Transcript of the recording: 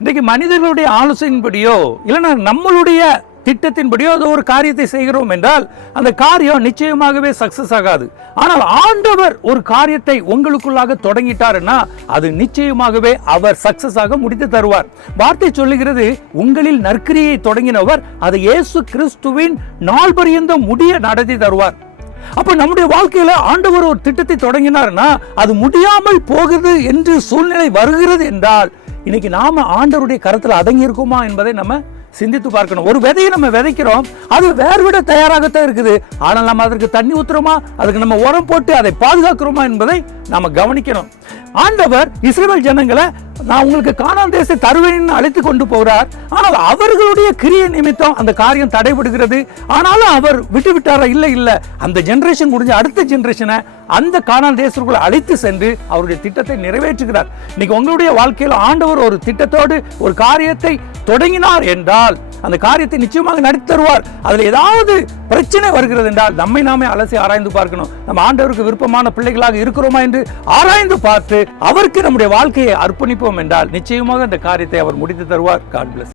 இன்றைக்கு மனிதர்களுடைய ஆலோசனையின்படியோ இல்லைன்னா நம்மளுடைய திட்டத்தின்படியோ அது ஒரு காரியத்தை செய்கிறோம் என்றால் அந்த காரியம் நிச்சயமாகவே சக்சஸ் ஆகாது. ஆனால் ஆண்டவர் ஒரு காரியத்தை உங்களுக்குள்ளாக தொடங்கிட்டாருன்னா அது நிச்சயமாகவே அவர் சக்சஸ் ஆக முடித்து தருவார். வார்த்தை சொல்லுகிறது, உங்களில் நற்கிரியை தொடங்கினவர் அதை இயேசு கிறிஸ்துவின் நாள் பரியந்தம் முடிய நடத்தி தருவார். அப்ப நம்முடைய வாழ்க்கையில ஆண்டவர் ஒரு திட்டத்தை தொடங்கினார்னா அது முடியாமல் போகுது என்று சூழ்நிலை வருகிறது என்றால் இன்னைக்கு நாம ஆண்டவருடைய கரத்தில் அடங்கி இருக்கோமா என்பதை நம்ம சிந்தித்து பார்க்கணும். ஒரு விதையை நம்ம விதைக்கிறோம், அது வேறு விட தயாராகத்தான் இருக்குது. ஆனால் நம்ம அதற்கு தண்ணி ஊத்துறோமா, அதுக்கு நம்ம உரம் போட்டு அதை பாதுகாக்கிறோமா என்பதை நாம கவனிக்கணும். ஆண்டவர் இஸ்ரவேல் ஜனங்களை நான் உங்களுக்கு கானான் தேசத்தை தருவேன் அழைத்து கொண்டு போகிறார். ஆனால் அவர்களுடைய கிரியை நிமித்தம் அந்த காரியம் தடைபடுகிறது. ஆனாலும் அவர் விட்டு விட்டாரா? இல்லை. அந்த ஜெனரேஷன் முடிஞ்ச அடுத்த ஜெனரேஷனை அந்த கானான் தேசத்துக்குள்ள அழைத்து சென்று அவருடைய திட்டத்தை நிறைவேற்றுகிறார். இன்னைக்கு உங்களுடைய வாழ்க்கையில் ஆண்டவர் ஒரு திட்டத்தோடு ஒரு காரியத்தை தொடங்கினார் என்றால் அந்த காரியத்தை நிச்சயமாக நடத்தி தருவார். அதுல ஏதாவது பிரச்சனை வருகிறது என்றால் நம்மை நாமே அலசி ஆராய்ந்து பார்க்கணும். நம்ம ஆண்டவருக்கு விருப்பமான பிள்ளைகளாக இருக்கிறோமா என்று ஆராய்ந்து பார்த்து அவருக்கு நம்முடைய வாழ்க்கையை அர்ப்பணிப்போம் என்றால் நிச்சயமாக அந்த காரியத்தை அவர் முடித்து தருவார். God bless.